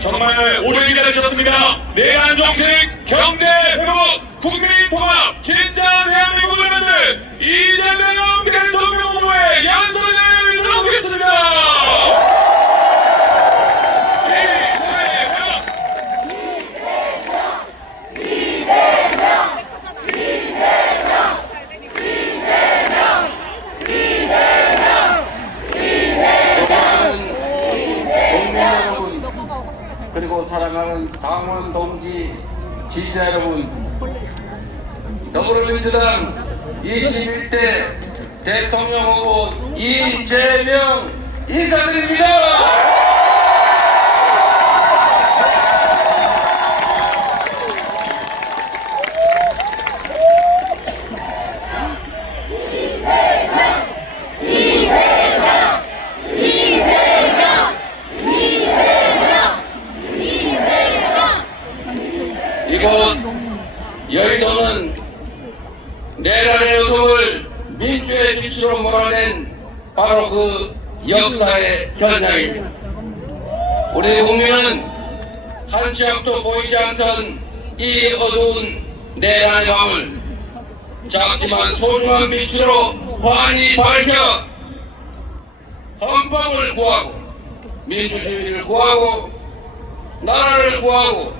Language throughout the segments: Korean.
정말 오래 기다리셨습니다. 내란 정식, 경제 회복, 국민 통합, 진짜 대한민국을 만들 이재명 대통령 후보의 양선을 들어보겠습니다. 그리고 사랑하는 당원 동지 지지자 여러분, 더불어민주당 21대 대통령 후보 이재명 인사드립니다. 이곳 여의도는 내란의 어둠을 민주의 빛으로 몰아낸 바로 그 역사의 현장입니다. 우리 국민은 한 치 앞도 보이지 않던 이 어두운 내란의 밤을 작지만 소중한 빛으로 환히 밝혀 헌법을 구하고 민주주의를 구하고 나라를 구하고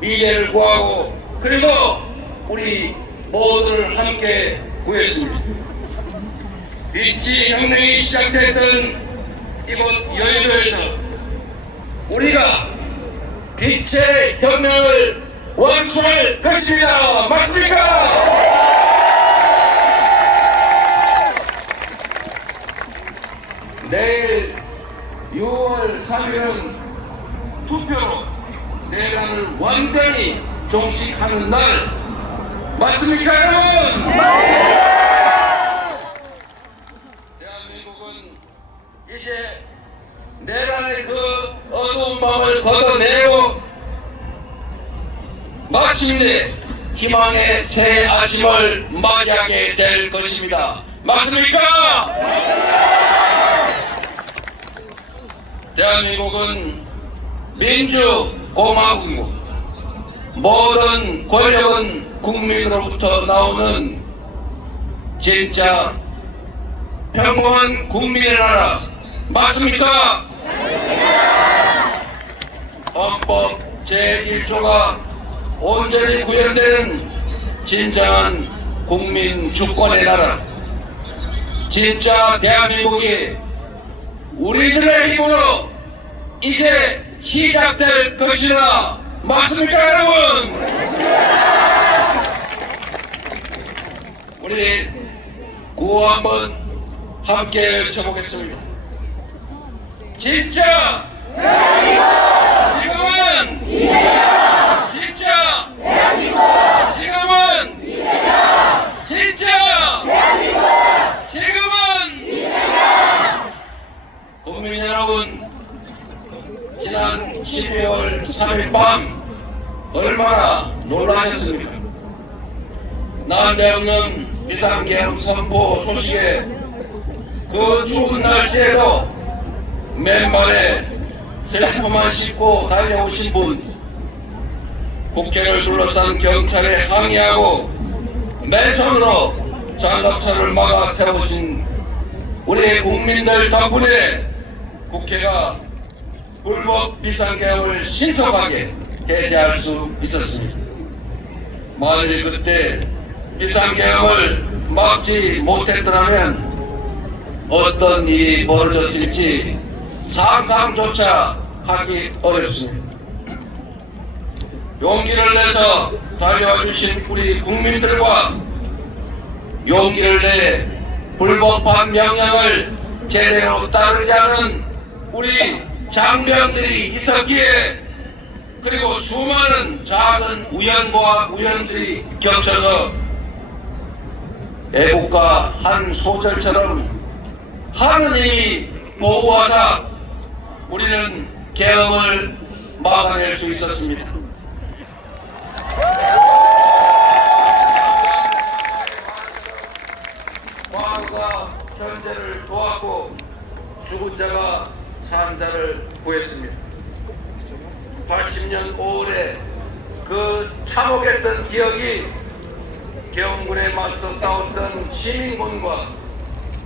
미래를 구하고 그리고 우리 모두를 함께 구했습니다. 빛이 혁명이 시작됐던 이곳 여의도에서 우리가 빛의 혁명을 완수할 것입니다. 맞습니까? 내일 6월 3일은 투표로 내란을 완전히 종식하는 날 맞습니까 여러분? 대한민국은 이제 내란의 그 어두운 밤을 걷어내고 마침내 희망의 새 아침을 맞이하게 될 것입니다. 맞습니까? 대한민국은 민주공화국이고 모든 권력은 국민으로부터 나오는 진짜 평범한 국민의 나라 맞습니까? 헌법 제1조가 온전히 구현되는 진정한 국민 주권의 나라 진짜 대한민국이 우리들의 힘으로 이제 시작될 것이라 맞습니까 여러분? 우리 구호 한번 함께 외쳐보겠습니다. 진짜 지금은 진짜 지금은 진짜 지금은 국민 여러분, 지난 12월 3일 밤 얼마나 놀라셨습니까? 난데없는 비상계엄 선포 소식에 그 추운 날씨에도 맨발에 셀프만 싣고 달려오신 분, 국회를 둘러싼 경찰에 항의하고 맨손으로 장갑차를 막아 세우신 우리 국민들 덕분에 국회가 불법 비상계엄을 신속하게 해제할 수 있었습니다. 만일 그때 비상계엄을 막지 못했더라면 어떤 일이 벌어졌을지 상상조차 하기 어렵습니다. 용기를 내서 달려와 주신 우리 국민들과 용기를 내 불법한 명령을 제대로 따르지 않은 우리 장병들이 있었기에 그리고 수많은 작은 우연과 우연들이 겹쳐서 애국가 한 소절처럼 하느님이 보호하사 우리는 계엄을 막아낼 수 있었습니다. 과거가 현재를 도왔고 죽은 자가 산 자를 구했습니다. 80년 5월에 그 참혹했던 기억이 경군에 맞서 싸웠던 시민군과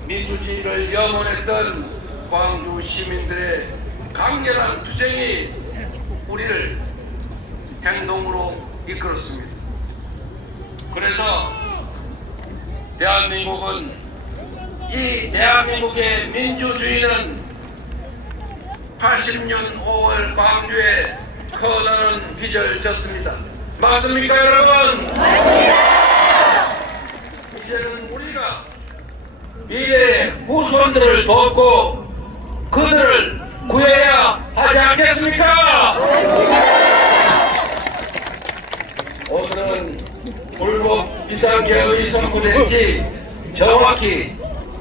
민주주의를 염원했던 광주 시민들의 강렬한 투쟁이 우리를 행동으로 이끌었습니다. 그래서 대한민국은 이 대한민국의 민주주의는 80년 5월 광주에 커다란 빚을 졌습니다. 맞습니까 여러분? 맞습니다. 이제는 우리가 미래의 후손들을 돕고 그들을 구해야 하지 않겠습니까? 오늘은 불법 비상계엄이 선포된 지 정확히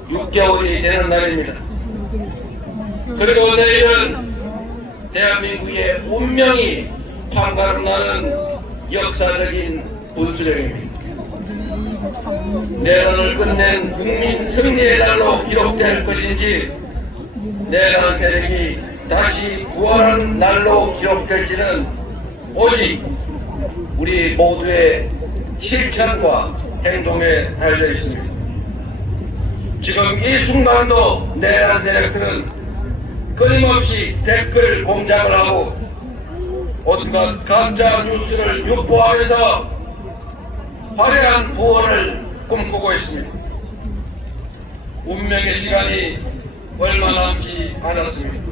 6개월이 되는 날입니다. 그리고 내일은 대한민국의 운명이 판가름나는 역사적인 분수령입니다. 내란을 끝낸 국민 승리의 날로 기록될 것인지 내란 세력이 다시 부활한 날로 기록될지는 오직 우리 모두의 실천과 행동에 달려 있습니다. 지금 이 순간도 내란 세력들은 끊임없이 댓글 공작을 하고 온갖 가짜 뉴스를 유포하면서 화려한 부활을 꿈꾸고 있습니다. 운명의 시간이 얼마 남지 않았습니다.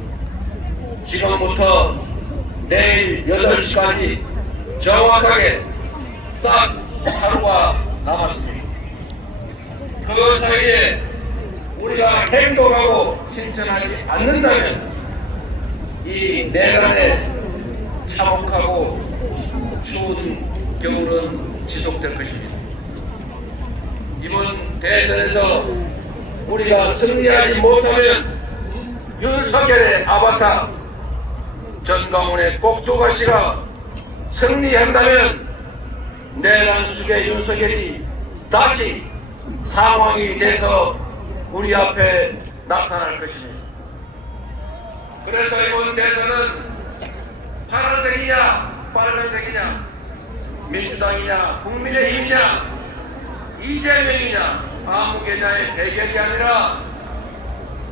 지금부터 내일 8시까지 정확하게 딱 하루가 남았습니다. 그 사이에 우리가 행동하고 실천하지 않는다면 이 내란의 참혹하고 추운 겨울은 지속될 것입니다. 이번 대선에서 우리가 승리하지 못하면 윤석열의 아바타 전광훈의 꼭두가시가 승리한다면 내란 속의 윤석열이 다시 상황이 돼서 우리 앞에 나타날 것입니다. 그래서 이번 대선은 파란색이냐 빨간색이냐 민주당이냐 국민의힘이냐 이재명이냐 아무개냐의 대결이 아니라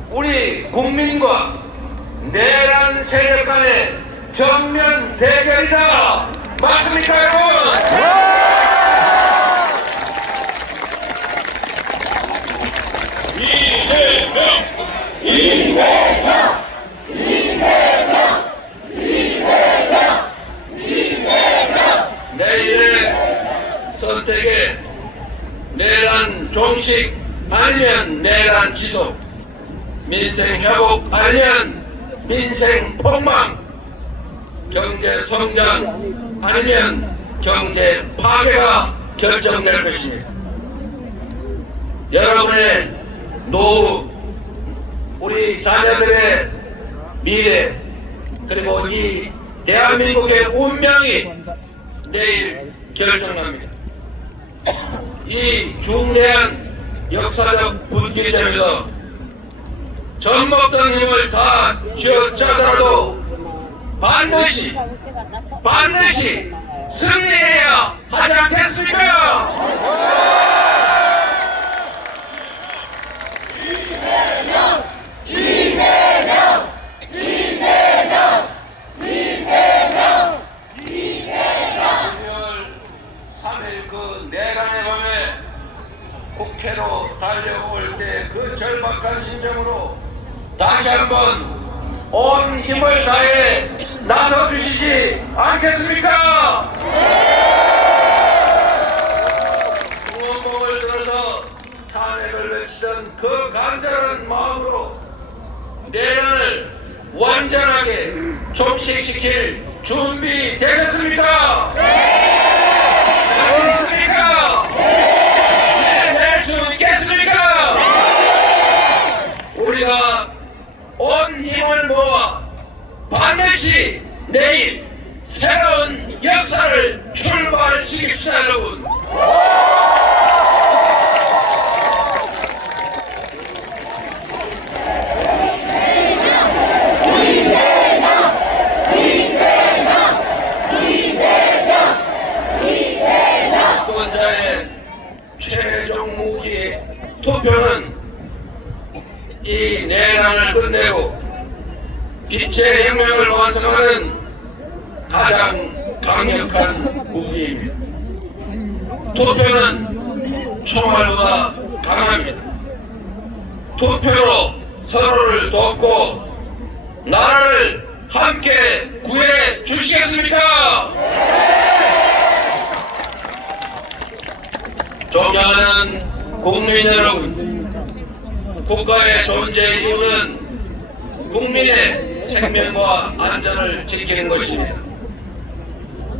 우리 국민과 내란 세력 간의 정면 대결이다. 맞습니까 여러분? 내일의 선택에 내란 종식 아니면 내란 지속, 민생 회복 아니면 민생 폭망, 경제 성장 아니면 경제 파괴가 결정될 것입니다. 여러분의 노후, 우리 자녀들의 미래, 그리고 이 대한민국의 운명이 내일 결정납니다. 이 중대한 역사적 분기점에서 전목던 힘을 다 쥐어짜더라도 반드시 승리해야 하지 않겠습니까? 그 내란의 밤에 국회로 달려올 때 그 절박한 심정으로 다시 한번 온 힘을 다해 나서 주시지 않겠습니까? 구원봉을 들어서 탄핵을 외치던 그 간절한 마음으로 내란을 완전하게 종식시킬 준비 되셨습니까? 있습니까? 낼 수 있겠습니까? 우리가 온 힘을 모아 반드시 내일 새로운 역사를 출발시킵시다 여러분. 내란을 끝내고 빛의 혁명을 완성하는 가장 강력한 무기입니다. 투표는 총알보다 강합니다. 투표로 서로를 돕고 나라를 함께 구해 주시겠습니까? 존경하는 국민 여러분, 국가의 존재 이유는 국민의 생명과 안전을 지키는 것입니다.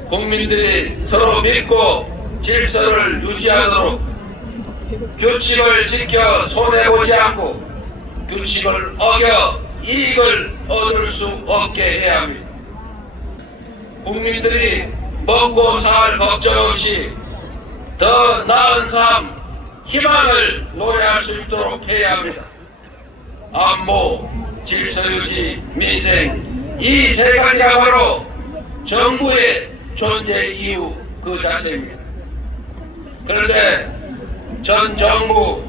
국민들이 서로 믿고 질서를 유지하도록 규칙을 지켜 손해보지 않고 규칙을 어겨 이익을 얻을 수 없게 해야 합니다. 국민들이 먹고 살 걱정 없이 더 나은 삶, 희망을 노래할 수 있도록 해야 합니다. 안보, 질서유지, 민생, 이 세 가지가 바로 정부의 존재 이유 그 자체입니다. 그런데 전 정부,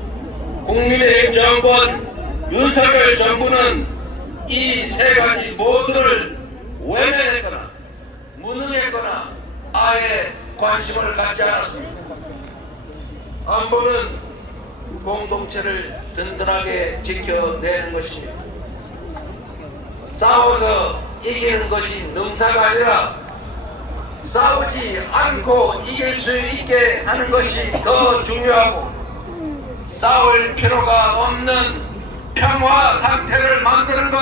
국민의힘 정권, 윤석열 정부는 이 세 가지 모두를 외면했거나 무능했거나 아예 관심을 갖지 않았습니다. 안보는 공동체를 든든하게 지켜내는 것입니다. 싸워서 이기는 것이 능사가 아니라 싸우지 않고 이길 수 있게 하는 것이 더 중요하고 싸울 필요가 없는 평화 상태를 만드는 것,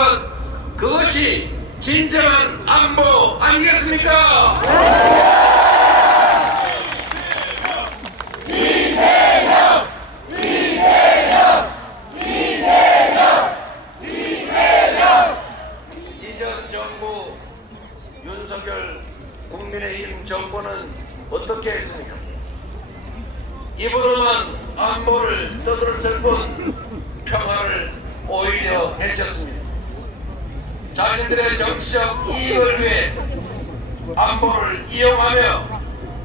그것이 진정한 안보 아니겠습니까? 이전 정부 윤석열 국민의힘 정부는 어떻게 했습니까? 입으로만 안보를 떠들었을 뿐 평화를 오히려 해쳤습니다. 자신들의 정치적 이익을 위해 안보를 이용하며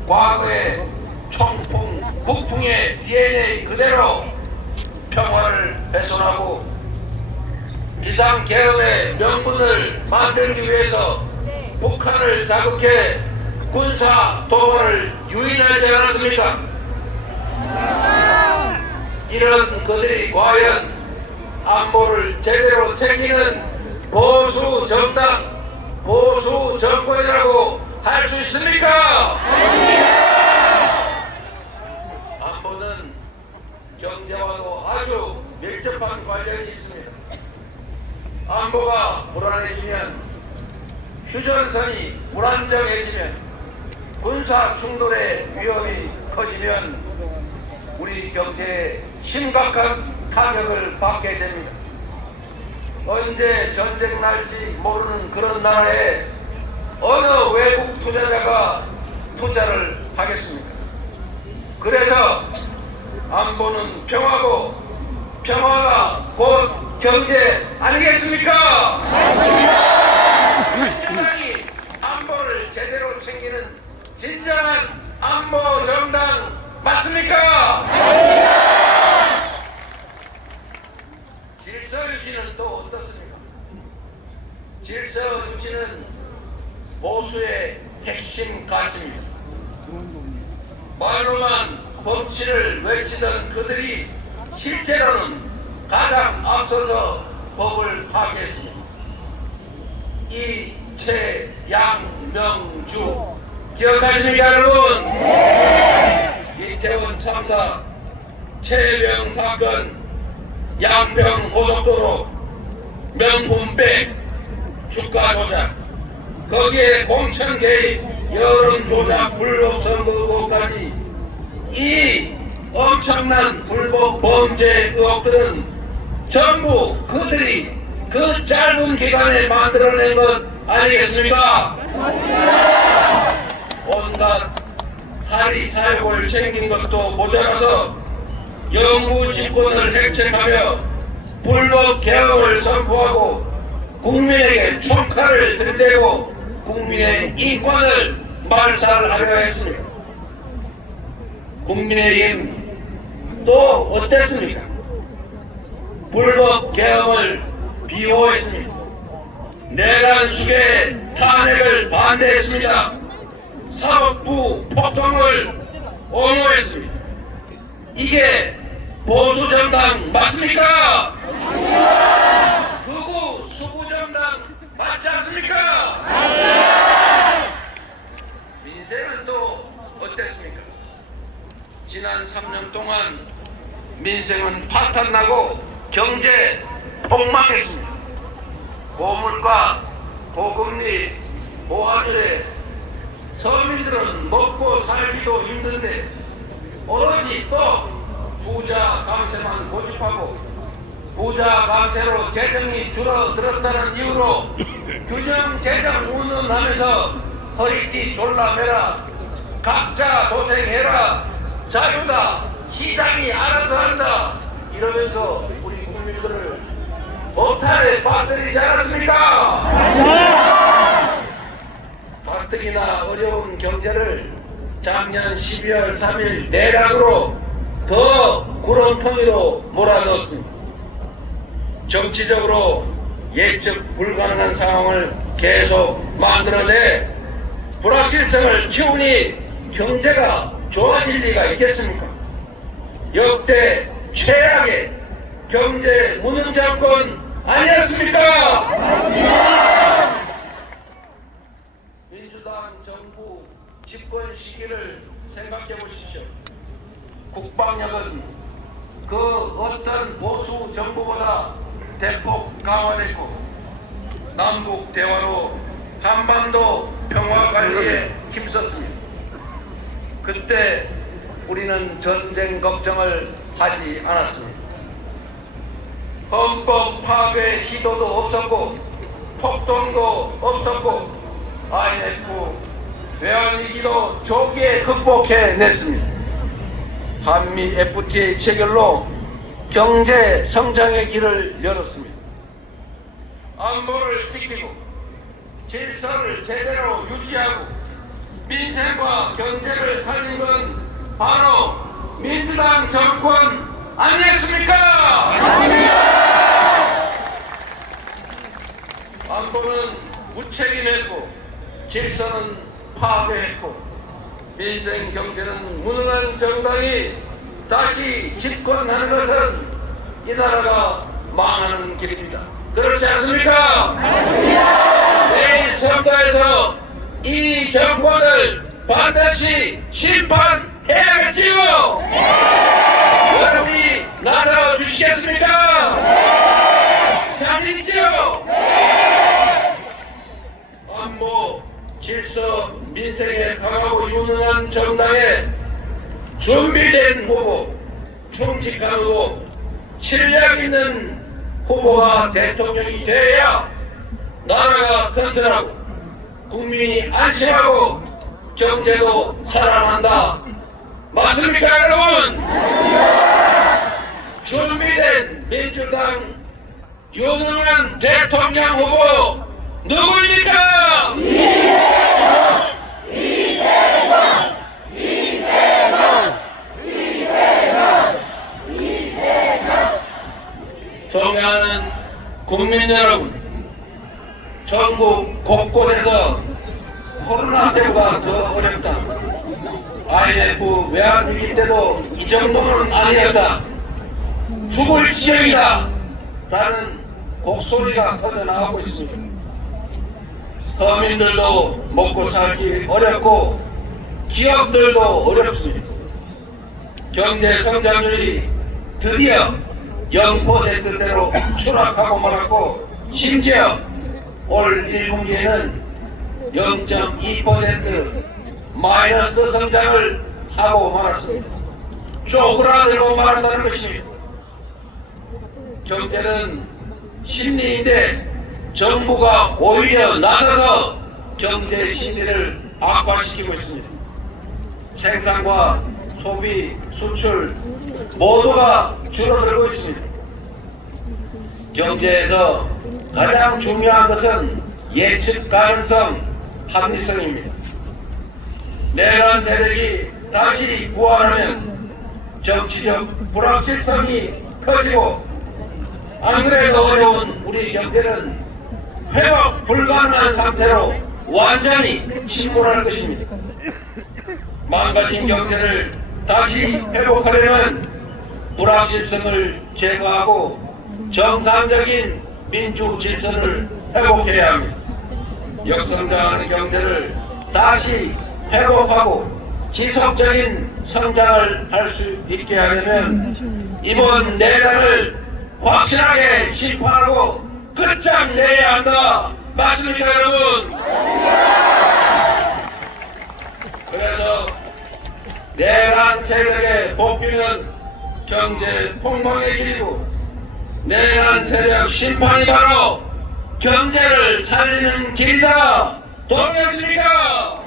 과거의 총풍, 북풍의 DNA 그대로 평화를 훼손하고 비상계엄의 명분을 만들기 위해서 북한을 자극해 군사 도발을 유인하지 않았습니까? 이런 그들이 과연 안보를 제대로 챙기는 보수 정당, 보수 정권이라고 할 수 있습니까? 안보는 경제와도 아주 밀접한 관련이 있습니다. 안보가 불안해지면, 휴전선이 불안정해지면, 군사 충돌의 위험이 커지면 우리 경제에 심각한 타격을 받게 됩니다. 언제 전쟁 날지 모르는 그런 나라에 어느 외국 투자자가 투자를 하겠습니까? 그래서 안보는 평화고 평화가 곧 경제 아니겠습니까? 민주당이 안보를 제대로 챙기는 진정한 안보 정당 맞습니까? 질서 유지는 또 어떻습니까? 질서 유지는 보수의 핵심 가치입니다. 말로만 법치를 외치던 그들이 실제로는 가장 앞서서 법을 파괴했습니다. 이채양명주 기억하십니까 여러분? 이태원 참사, 최병 사건, 양평 고속도로, 명품백, 주가 조작, 거기에 공천 개입, 여론 조작, 불법 선거 의혹까지 이 엄청난 불법 범죄 의혹들은 전부 그들이 그 짧은 기간에 만들어낸 것 아니겠습니까? 온갖 사리사욕을 챙긴 것도 모자라서 영구 집권을 획책하며 불법 개혁을 선포하고 국민에게 총칼을 들이대고 국민의 인권을 말살하려 했습니다. 국민의힘 또 어땠습니까? 불법 개혁을 비호했습니다. 내란 수의 탄핵을 반대했습니다. 사법부 폭동을 옹호했습니다. 이게 보수정당 맞습니까? 극우 수구정당 맞지 않습니까? 민생은 또 어땠습니까? 지난 3년 동안 민생은 파탄나고 경제 폭망했습니다. 고물가, 고금리, 고환율에 서민들은 먹고 살기도 힘든데 오로지 또 부자 감세만 고집하고 부자 감세로 재정이 줄어들었다는 이유로 균형 재정 운운하면서 허리띠 졸라매라, 각자 고생해라, 자유다, 시장이 알아서 한다 이러면서 우리 국민들을 못탈에 빠뜨리지 않았습니까? 가뜩이나 어려운 경제를 작년 12월 3일 내란으로 더 구렁텅이로 몰아넣었습니다. 정치적으로 예측 불가능한 상황을 계속 만들어내 불확실성을 키우니 경제가 좋아질 리가 있겠습니까? 역대 최악의 경제 무능 정권 아니었습니까? 민주당 정부 집권 시기를 생각해 보십시오. 국방력은 그 어떤 보수 정부보다 대폭 강화됐고 남북 대화로 한반도 평화 관리에 힘썼습니다. 그때 우리는 전쟁 걱정을 하지 않았습니다. 헌법 파괴 시도도 없었고 폭동도 없었고 IMF 외환위기도 조기에 극복해냈습니다. 한미 FTA 체결로 경제 성장의 길을 열었습니다. 안보를 지키고 질서를 제대로 유지하고 민생과 경제를 살린 건 바로 민주당 정권 아니었습니까? 안보는 무책임했고 질서는 파괴했고 민생 경제는 무능한 정당이 다시 집권하는 것은 이 나라가 망하는 길입니다. 그렇지 않습니까? 내일 선거에서 이 정권을 반드시 심판해야겠지요. 여러분이 나서 주시겠습니까? 자신 있지요? 안보, 질서, 민생에 강하고 유능한 정당에 준비된 후보, 충직한 후보, 실력 있는 후보가 대통령이 되어야 나라가 튼튼하고 국민이 안심하고 경제도 살아난다. 맞습니까, 여러분? 준비된 민주당 유능한 대통령 후보 누구입니까? 존경하는 국민 여러분, 전국 곳곳에서 코로나 때보다 더 어렵다. IMF 외환위기 때도 이 정도는 아니었다. 죽을 지경이다. 라는 곡소리가 터져나오고 있습니다. 서민들도 먹고 살기 어렵고 기업들도 어렵습니다. 경제 성장률이 드디어 0%대로 추락하고 말았고 심지어 올 1분기에는 0.2% 마이너스 성장을 하고 말았습니다. 쪼그라들고 말았다는 것입니다. 경제는 심리인데 정부가 오히려 나서서 경제 심리를 악화시키고 있습니다. 생산과 소비, 수출 모두가 줄어들고 있습니다. 경제에서 가장 중요한 것은 예측 가능성, 합리성입니다. 내란 세력이 다시 부활하면 정치적 불확실성이 커지고 안 그래도 어려운 우리 경제는 회복 불가능한 상태로 완전히 침몰할 것입니다. 망가진 경제를 다시 회복하려면 불확실성을 제거하고 정상적인 민주 질서를 회복해야 합니다. 역성장하는 경제를 다시 회복하고 지속적인 성장을 할 수 있게 하려면 이번 내란을 확실하게 심판하고 끝장내야 한다. 맞습니까, 여러분? 그래서 내란 세력의 복귀는 경제 폭망의 길이고 내란 세력 심판이 바로 경제를 살리는 길이다. 동의하십니까?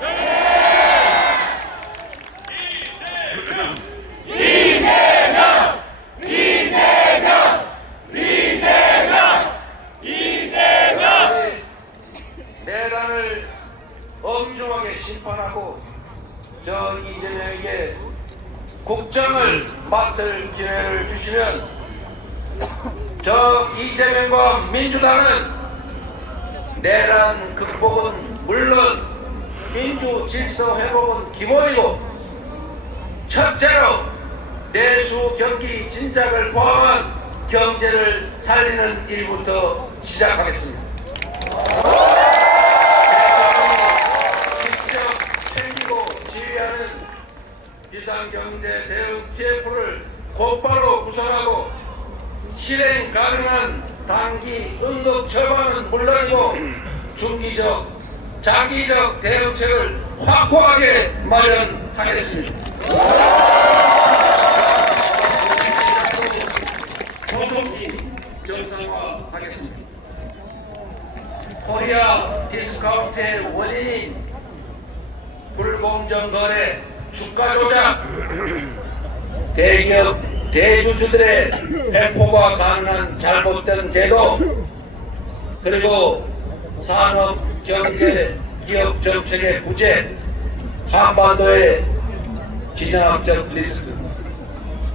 내란을 엄중하게 심판하고 저 이재명에게 국정을 맡을 기회를 주시면 저 이재명과 민주당은 내란 극복은 물론 민주 질서 회복은 기본이고 첫째로 내수 경기 진작을 포함한 경제를 살리는 일부터 시작하겠습니다. 챙기고 지휘하는 비상경제 대응 TF를 곧바로 구성하고 실행 가능한 단기 응급 처방은 물론이고 중기적, 장기적 대응책을 확고하게 마련하겠습니다. 조속히 정상화하겠습니다. 코리아 디스카운트의 원인인 불공정 거래, 주가 조작, 대기업, 대주주들의 배포가 가능한 잘못된 제도, 그리고 산업, 경제, 기업 정책의 부재, 한반도의 지정학적 리스크,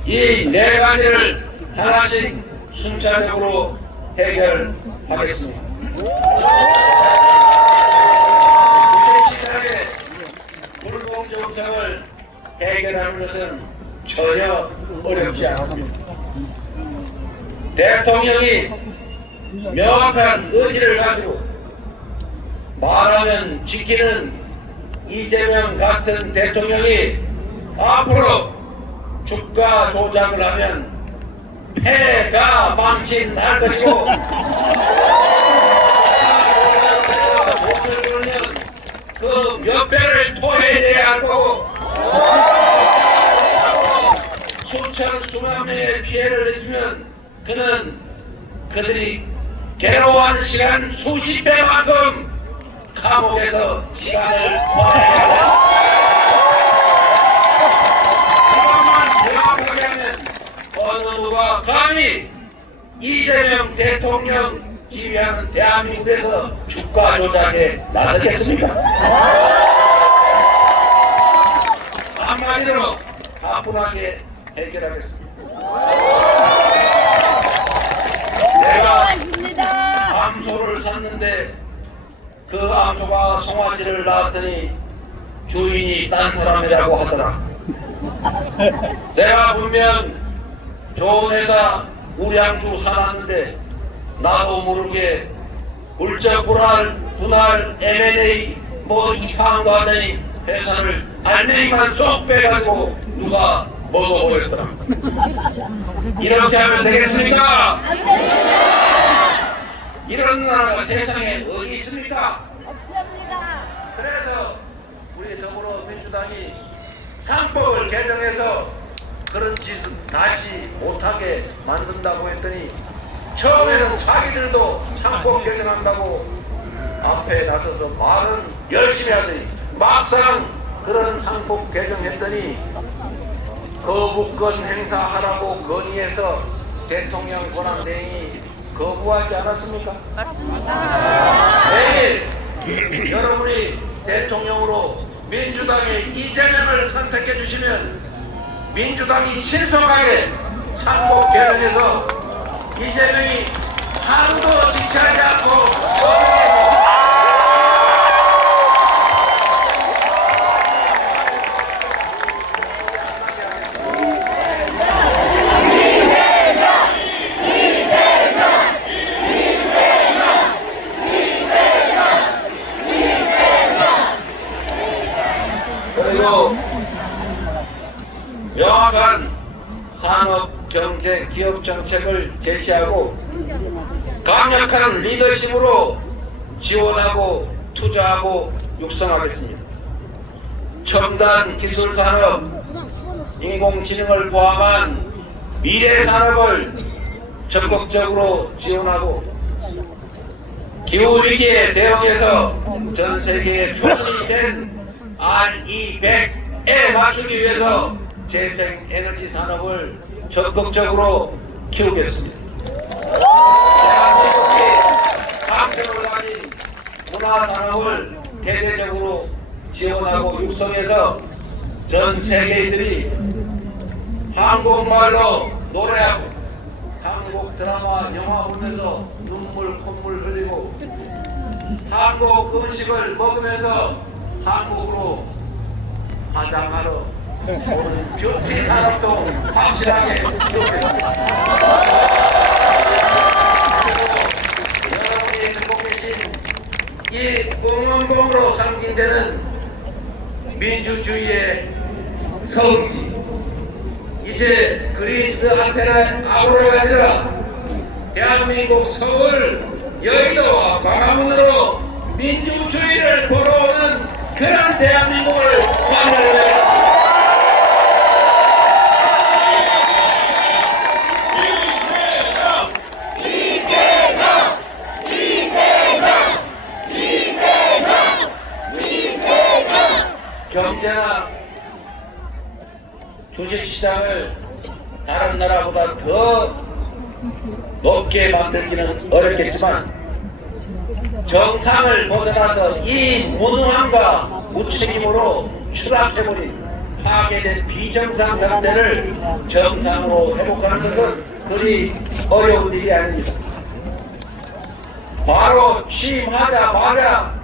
이 네 가지를 하나씩 순차적으로 해결하겠습니다. 구체시장의 불공정성을 해결하는 것은 전혀 어렵지 않습니다. 대통령이 명확한 의지를 가지고 말하면 지키는 이재명 같은 대통령이 앞으로 주가 조작을 하면 폐가 망신할 것이고 돈을 벌면 그 몇 배를 토해내야 할 거고 수천 수만 명의 피해를 입히면 그들이 괴로워하는 시간 수십 배만큼 감옥에서 시간을 보내야 한다. 이것만 명확하게 하면 어느 누가 감히 이재명 대통령 지휘하는 대한민국에서 주가 조작에 나서겠습니까? 한마디로 가뿐하게 해결하겠습니다. 내가 암소를 샀는데 그 암소가 송아지를 낳았더니 주인이 딴 사람이라고 하더라. 내가 분명 좋은 회사 우량주 사놨는데 나도 모르게 물적 분할 M&A 뭐 이상한 거 하더니 회사를 알맹이만 쏙 빼가지고 누가 먹어버렸더라. 이렇게 하면 되겠습니까? 이런 나라가 세상에 어디 있습니까? 없습니다. 그래서 우리 더불어민주당이 상법을 개정해서 그런 짓은 다시 못하게 만든다고 했더니 처음에는 자기들도 상법 개정한다고 앞에 나서서 말은 열심히 하더니 막상 그런 상법 개정했더니 거부권 행사하라고 건의해서 대통령 권한대행이 거부하지 않았습니까? 맞습니다. 내일 여러분이 대통령으로 민주당의 이재명을 선택해 주시면 민주당이 신속하게 상법 개정해서 이재명이 하루도 지체하지 않고 서명해서 그리고 명확한 산업, 경제, 기업 정책을 제시하고 강력한 리더십으로 지원하고 투자하고 육성하겠습니다. 첨단 기술 산업, 인공지능을 포함한 미래 산업을 적극적으로 지원하고 기후 위기에 대응해서 전 세계에 표준이 된 RE100에 맞추기 위해서 재생에너지 산업을 적극적으로 키우겠습니다. 대한민국이 강점을 가진 문화산업을 대대적으로 지원하고 육성해서 전 세계인들이 한국말로 노래하고 한국 드라마, 영화 보면서 눈물, 콧물 흘리고 한국 음식을 먹으면서 한국으로 화장하러 오는 뷰티 산업도 확실하게 키우겠습니다. 그리고 여러분이 듣고 계신 이 응원봉으로 상징되는 민주주의의 서울시, 이제 그리스 아테네 아우라가 아니라 대한민국 서울 여의도와 광화문으로 민주주의를 보러 오는 그런 대한민국을 만들어내겠습니다. 경제나 주식시장을 다른 나라보다 더 높게 만들기는 어렵겠지만 정상을 벗어나서 이 무능함과 무책임으로 추락해버린 파괴된 비정상 상태를 정상으로 회복하는 것은 그리 어려운 일이 아닙니다. 바로 취임하자마자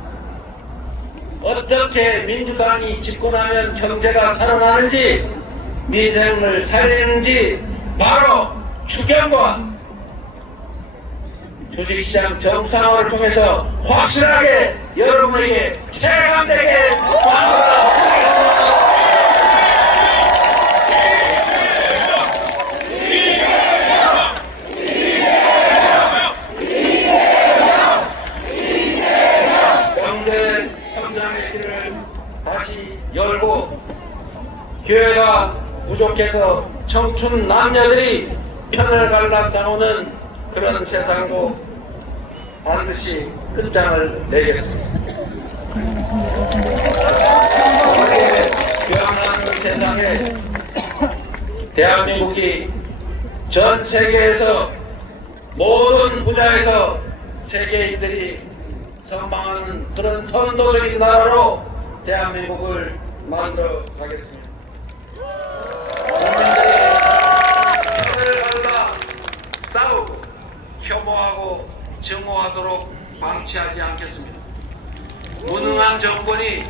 어떻게 민주당이 집권하면 경제가 살아나는지 민생을 살리는지 바로 추경과 주식시장 정상화를 통해서 확실하게 여러분에게 체감되게 만들어 드리겠습니다. 경제 성장의 길을 다시 열고 기회가 부족해서 청춘 남녀들이 편을 갈라 싸우는 그런 세상도 반드시 끝장을 내겠습니다. 우리의 변하는 세상에 대한민국이 전 세계에서 모든 분야에서 세계인들이 선망하는 그런 선도적인 나라로 대한민국을 만들어 가겠습니다. 국민들이 편을 갈라 싸우고 혐오하고 증오하도록 방치하지 않겠습니다. 무능한 정권이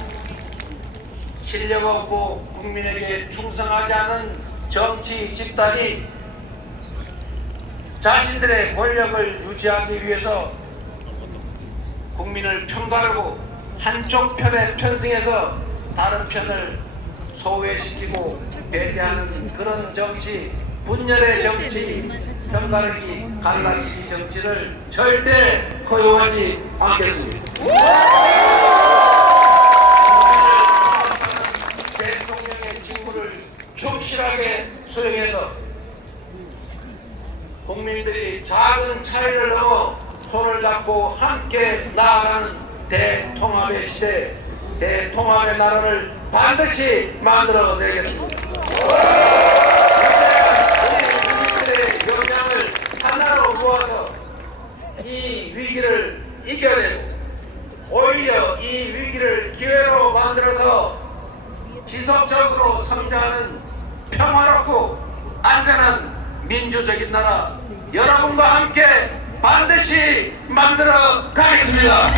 실력 없고 국민에게 충성하지 않은 정치 집단이 자신들의 권력을 유지하기 위해서 국민을 편가르고 한쪽 편에 편승해서 다른 편을 소외시키고 배제하는 그런 정치, 분열의 정치, 편가르기, 갈라치기 정치를 절대 허용하지 않겠습니다. 대통령의 직무를 충실하게 수행해서 국민들이 작은 차이를 넘어 손을 잡고 함께 나아가는 대통합의 시대, 대통합의 나라를 반드시 만들어내겠습니다. 국민들의 역량을 하나로 모아서 이 위기를 이겨내고 오히려 이 위기를 기회로 만들어서 지속적으로 성장하는 평화롭고 안전한 민주적인 나라 여러분과 함께 반드시 만들어 가겠습니다.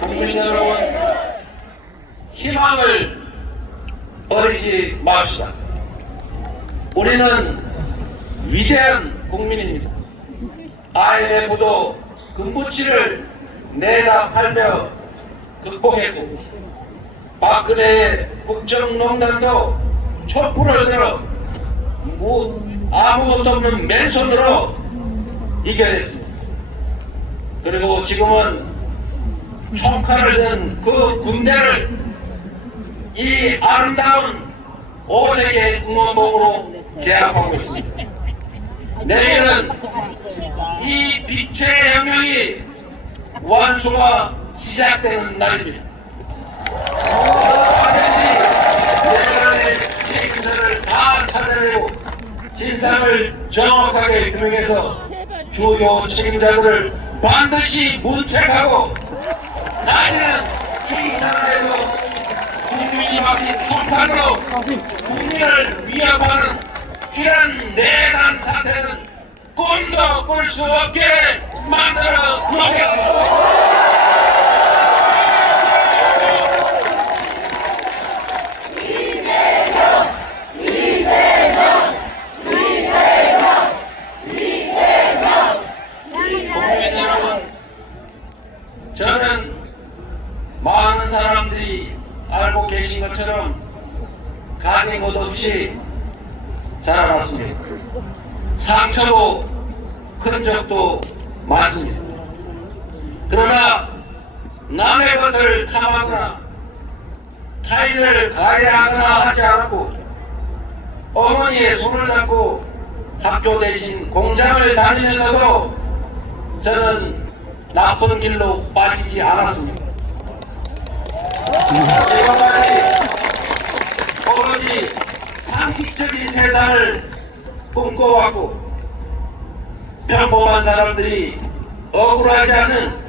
국민 여러분, 희망을 버리지 맙시다. 우리는 위대한 국민입니다. IMF도 금부치를 내다 팔며 극복했고, 박근혜의 국정농단도 촛불을 들어 아무것도 없는 맨손으로 이겨냈습니다. 그리고 지금은 총칼을 든 그 군대를 이 아름다운 5세계 응원봉으로 제압하고 있습니다. 내일은 이 빛의 혁명이 완수가 시작되는 날입니다. 반드시 내란의 책임자를 다 찾아내고 진상을 정확하게 규명해서 주요 책임자들을 반드시 문책하고 다시는 이 나라에서 국민이 맡긴 총판으로 국민을 위협하는 이런 내란 사태는 꿈도 꿀 수 없게 만들어 놓겠습니다. 국민 여러분, 저는 많은 사람들이 알고 계신 것처럼 가진 것 없이 자라났습니다. 상처도 큰 적도 많습니다. 그러나 남의 것을 탐하거나 타인을 가해하거나 하지 않았고, 어머니의 손을 잡고 학교 대신 공장을 다니면서도 저는 나쁜 길로 빠지지 않았습니다. 지금까지 오로지 상식적인 세상을 꿈꿔왔고, 평범한 사람들이 억울하지 않은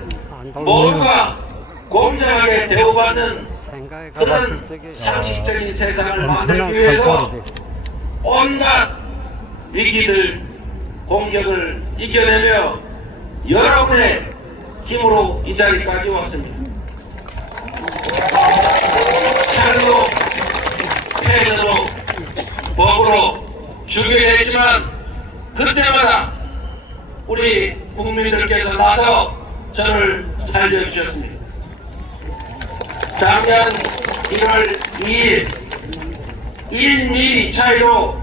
모두가 공정하게 대우받는 그런 상식적인 세상을 만들기 위해서 온갖 위기들, 공격을 이겨내며 여러분의 힘으로 이 자리까지 왔습니다. 칼로, 펜으로, 법으로 죽여냈지만 그때마다 우리 국민들께서 나서 저를 살려주셨습니다. 작년 1월 2일 1mm 차이로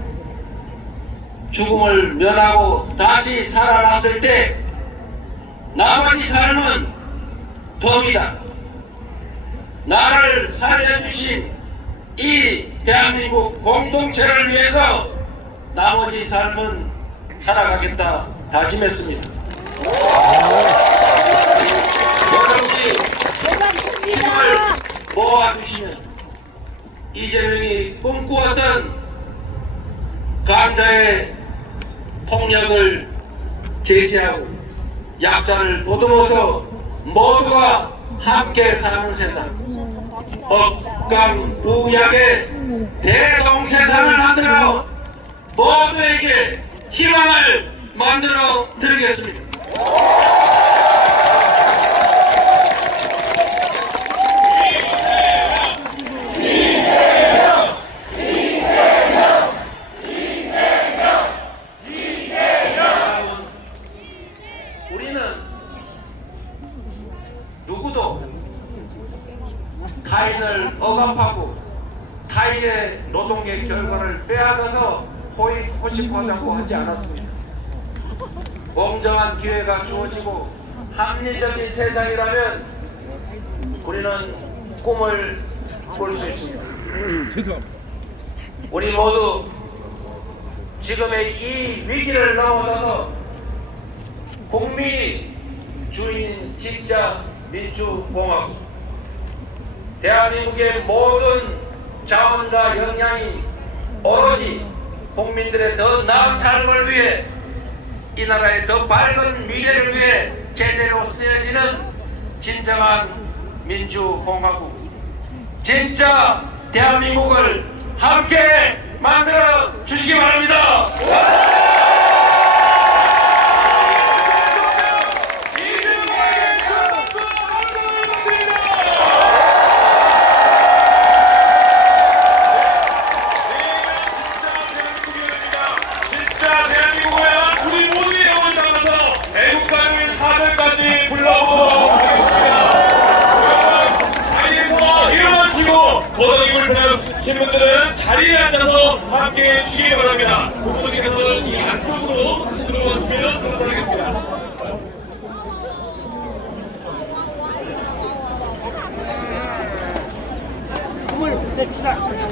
죽음을 면하고 다시 살아났을 때 나머지 삶은 덤이다. 나를 살려주신 이 대한민국 공동체를 위해서 나머지 삶은 살아가겠다 다짐했습니다. 여러분이 힘을 모아주시면 이재명이 꿈꾸었던 강자의 폭력을 제지하고 약자를 보듬어서 모두가 함께 사는 세상, 억강무약의 대동세상을 만들어 모두에게 희망을 만들어 드리겠습니다. 우리는 누구도 타인을 억압하고 타인의 노동의 결과를 빼앗아서 호식하자고 하지 않았습니다. 공정한 기회가 주어지고 합리적인 세상이라면 우리는 꿈을 꿀 수 있습니다. 우리 모두 지금의 이 위기를 넘어서서 국민이 주인인 진짜 민주공화국, 대한민국의 모든 자원과 역량이 오로지 국민들의 더 나은 삶을 위해, 이 나라의 더 밝은 미래를 위해 제대로 쓰여지는 진정한 민주공화국, 진짜 대한민국을 함께 만들어 주시기 바랍니다. 진짜 대한민국을 우리 모두의 영혼을 담아서 애국가를 사전까지 불러보도록 하겠습니다. 여러분, 자리에서 일어나시고 거덕임을 배우시는 분들은 자리에 앉아서 함께 해주시기 바랍니다. 부모님께서는 이 안쪽으로 다시 들어오시면 감사하겠습니다.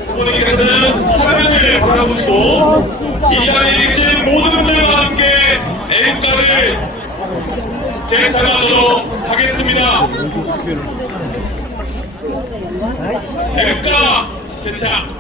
부모님께서는 화면을 바라보시고 이 자리에 계신 모든 분들과 함께 애국가를 제작하도록 하겠습니다. 애국가 제작.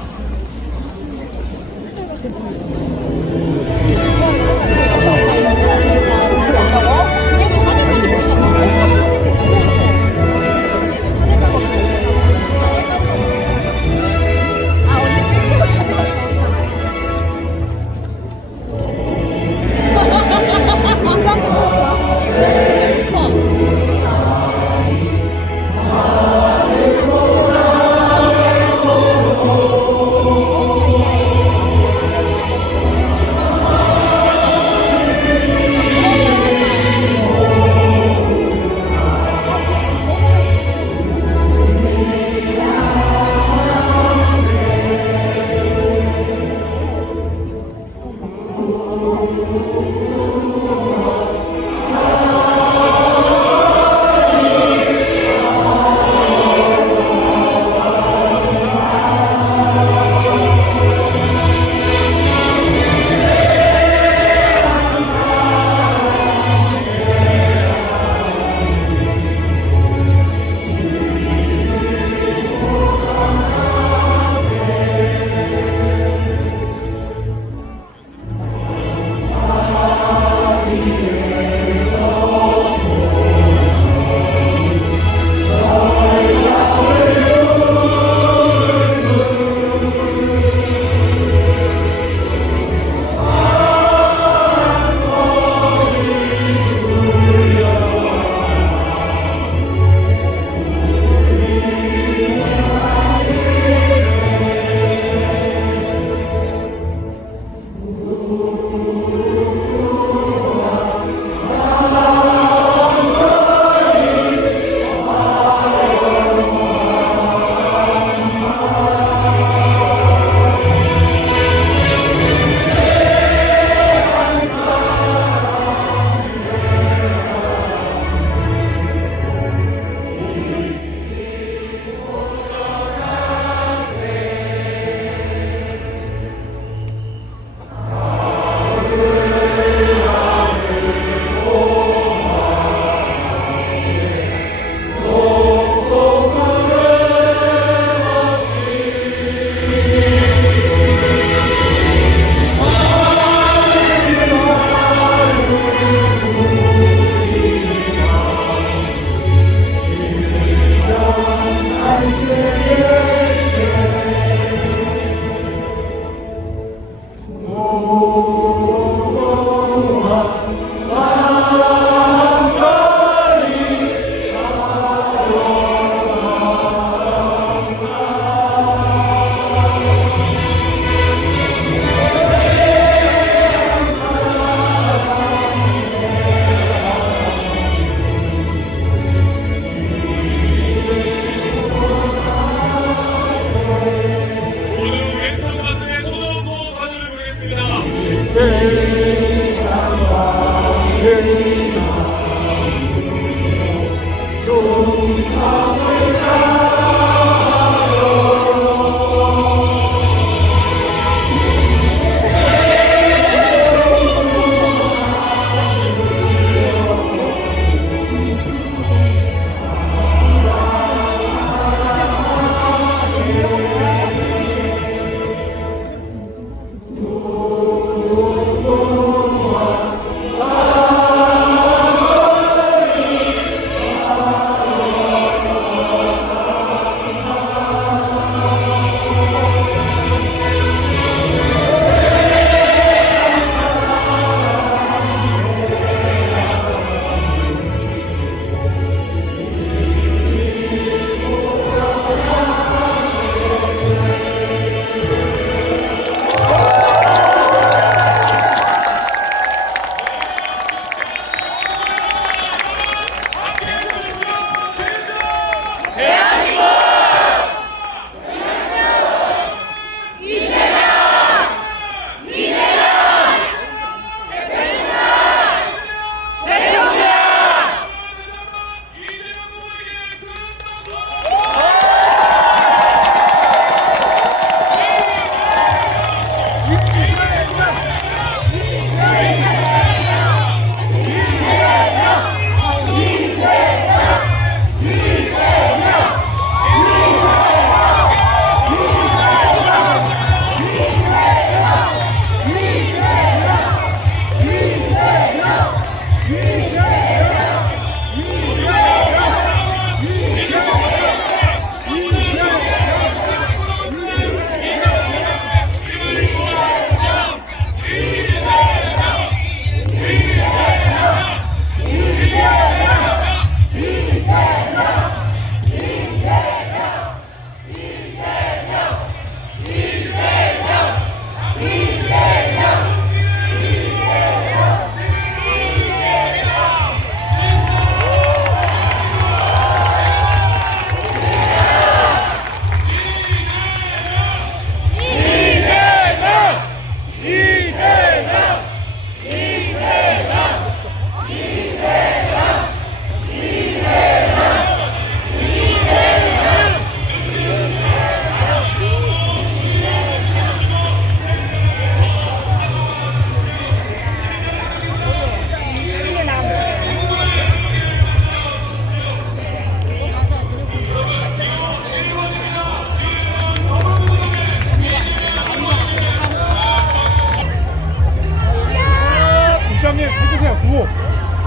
해주세요. 구호.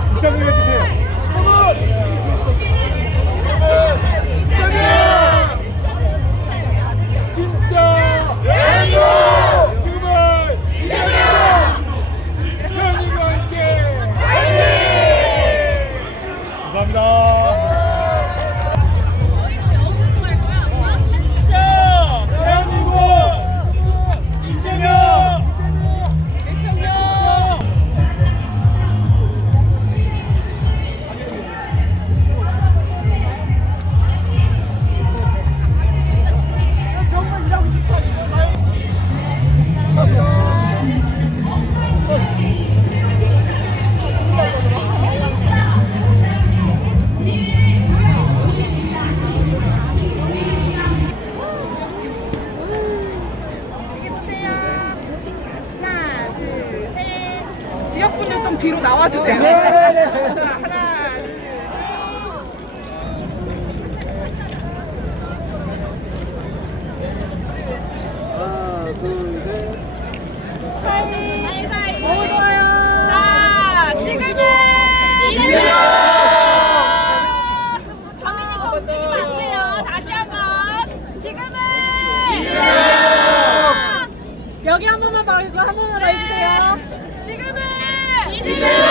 진짜 보여주세요. 진짜 대한민국 지금은 현이와 함께 감사합니다. 진짜 대한민국 이재명 여기 보세요. 하나, 둘, 셋. 지역분들 좀 뒤로 나와주세요. 하나, 사이. 너무 좋아요. 자, 지금은 이재명. 범인이니까 움직이면 안 돼요. 다시 한번. 지금은 이재명. 여기 한 번만 더 해주세요. 한 번만 더 해주세요. 지금은 이재명.